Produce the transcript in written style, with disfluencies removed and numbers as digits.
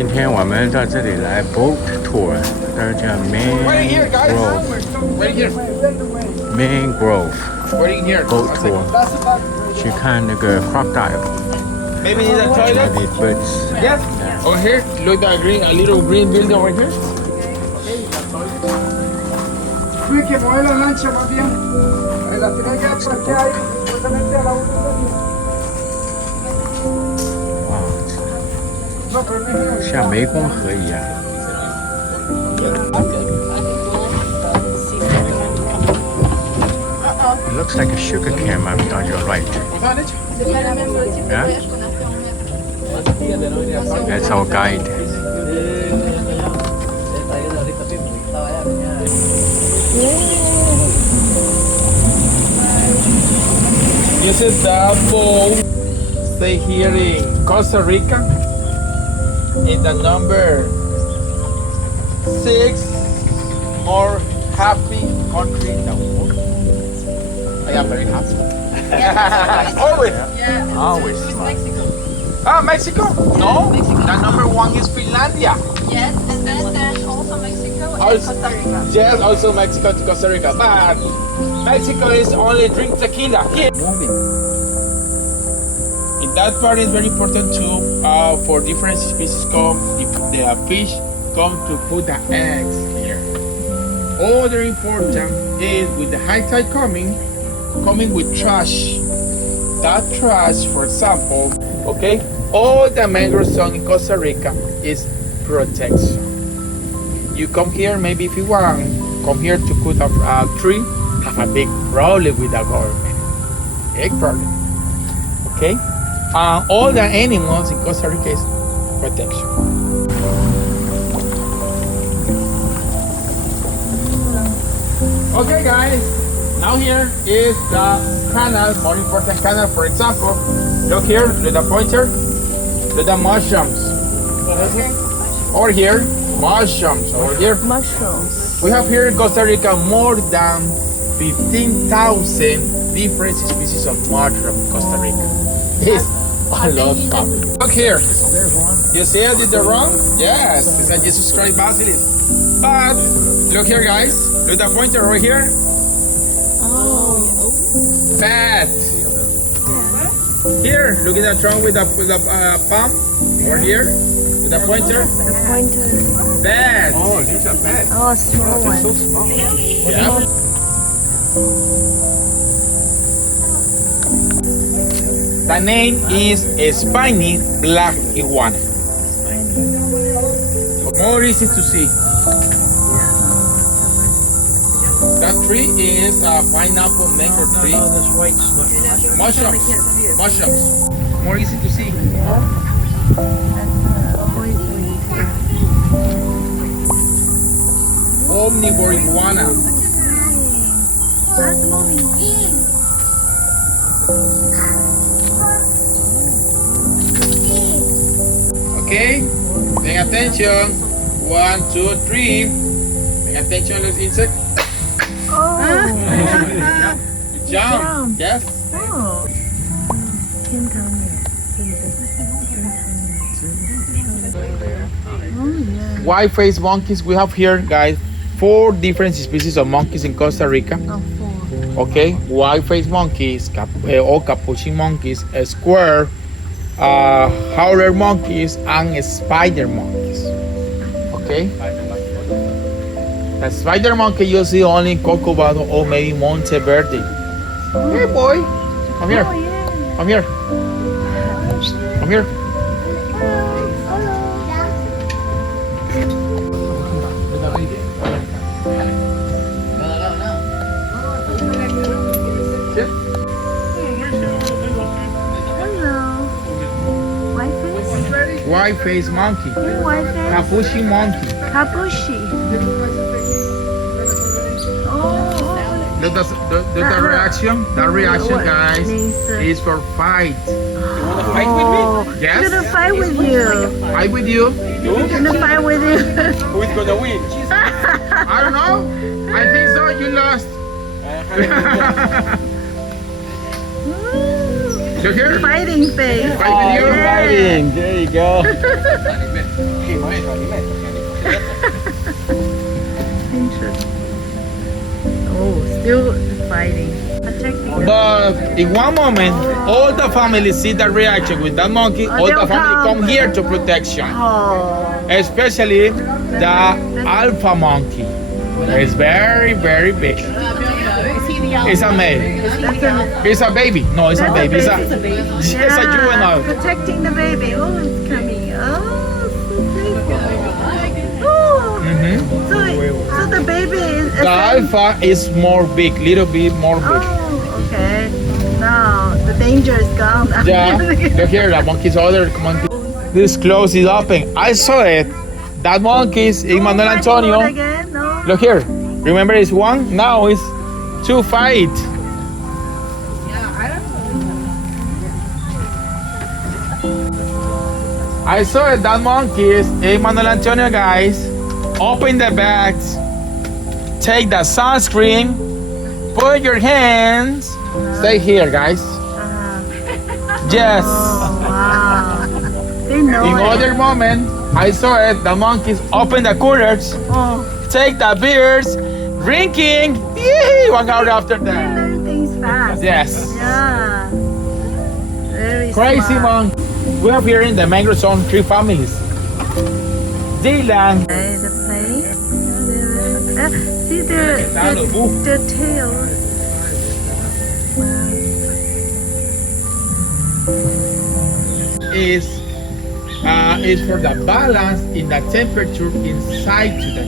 今天我们到这里来 boat tour， 这儿叫 Mangrove Boat Tour， 去看那个 crocodile。Maybe need a toilet? Maybe birds. Yes. Over here, look at green, a little green building over here. Fui que mueve la lancha más bien. La tiene que parquear ahí, justamente a la última línea. 像湄公河一样。It looks like a sugar cane on your right. Yeah? That's our guide. This is the boat. Stay here in Costa Rica. In the number 6 more happy country in the world. I am very happy. Always. Yeah. Always It's smart. Mexico. Ah, Mexico? No. Mexico. The number 1 is Finlandia. Yes, and then there's also Mexico and Also- Costa Rica. Yes, also Mexico to Costa Rica. But Mexico is only drink tequila. Here. In that part is very important too. For different species come, the fish come to put the eggs here. Other important is with the high tide coming with trash. That trash, for example, okay, all the mangrove swamp in Costa Rica is protection. You come here, maybe if you want, come here to cut a tree, have a big problem with the government. Big problem. Okay? All the animals in Costa Rica is protection. Okay guys, now here is the canal, more important canal. For example, look here, with the pointer, with the mushrooms. Over here, mushrooms. Over here, Mushrooms. we have here in Costa Rica more than 15,000 different species of mushroom in Costa Rica. It's a lot of family. Look here. You see I did the wrong? Yes, it's a Jesus Christ basilisk. But look here guys, look the pointer over here. Oh. Bad. Here, look at the trunk with the palm. Over here, with the pointer. The pointer. Bad. Oh, these are bad. Oh, small one. So small. Yeah. The name is spiny black iguana. More easy to see. That tree is a pineapple mango tree. Mushrooms. Mushrooms. More easy to see. Omnivore iguana. Okay, pay attention. 1, 2, 3. Pay attention to the insect. Jump. Yes. White-faced monkeys. We have here, guys, 4 different species of monkeys in Costa Rica. Okay, white-faced monkeys, or capuchin monkeys, square, howler monkeys, and spider monkeys. Okay. The spider monkey you see only in Cocobado or maybe Monteverde. Hey boy, come here. Come here. Come here. White-faced monkey. Capuchin monkey. The reaction. The reaction, guys, is for fight. You wanna fight with me? Yes. I'm gonna fight with you. Fight with you? I'm gonna fight with you. Who is gonna win? I don't know. I think so. You lost. Look here. Fighting face. Fight with you. Fighting. There you go. Interesting. Oh, still fighting. Protecting. But in one moment, all the family see the reaction with that monkey. All they'll the family come. come here to protection, Oh. especially the alpha monkey. It's very, very big. It's a male. That's a, It's a baby. No, it's a That's a baby. baby. It's a juvenile. Protecting the baby. Oh, it's coming. Oh, so beautiful. Oh. So the baby is. The alpha is more big, little bit more big. Oh, okay. Now the danger is gone. Yeah, look here, the monkey's other monkey. This close is open. I saw it. That monkey's in Manuel Antonio. Again? No. Look here. Remember it's one, now it's two fight. I saw it, that monkeys in Manuel Antonio, guys. Open the bags. Take the sunscreen. Put your hands. Stay here, guys. Yes. Oh, wow. They know In it. other moment, I saw it. The monkeys open the coolers, Oh, take the beers, drinking. Yee, 1 hour after they that. learn things fast. Yes. Yeah. Very Crazy smart. monkey. We have here in the Mangrove Swamp 3 families. Dylan. Okay, the place. See their tails. Is for the balance in the temperature inside to the